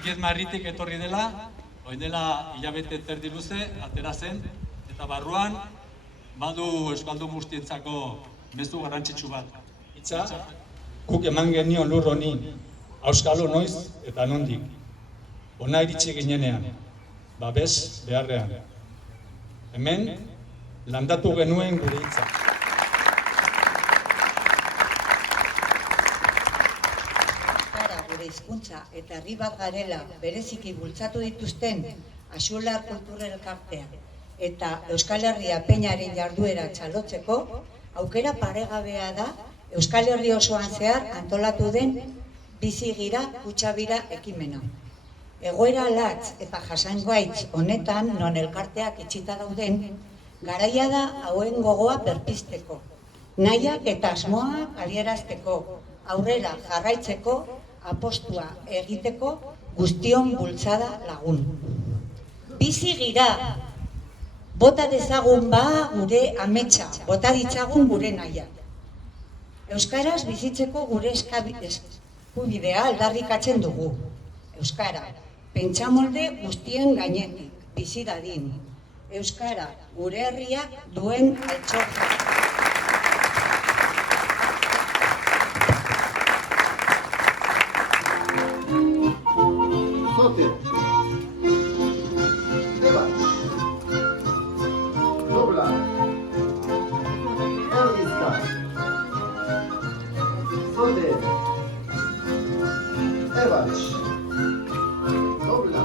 Ikiez Marritik etorri dela, orain dela hilabete terdi luze, atera zen, eta barruan badu euskaldun guztientzako mezu garrantzitsu bat. Hitza, guk eman genion lur honi, auskalo noiz eta nondik. Ona iritsi ginenean, babes beharrean. Hemen, landatu genuen gure hitza. Gure hizkuntza eta herri bat garela bereziki bultzatu dituzten Axular Kultur Elkartea eta Euskal Herria Peñaren jarduera txalotzeko aukera paregabea da Euskal Herri osoan zehar antolatu den Bizi Gira Kutxabira ekimena. Egoera latz eta jasangaitz honetan non elkarteak itxita dauden, garaia da hauen gogoa berpizteko, nahiak eta asmoak adierazteko, aurrera jarraitzeko, apostua egiteko guztion bultzada lagun. Bizi gira, bota dezagun ba gure ametsa, bota ditzagun gure nahiak. Euskaraz bizitzeko gure eskubidea aldarrikatzen dugu. Euskara, pentsamolde guztien gainetik, bizi dadin. Euskara, gure herriak duen altxorra. Zote, Ebatz, Dobla, Erdizka, Zote, Ebatz, Dobla,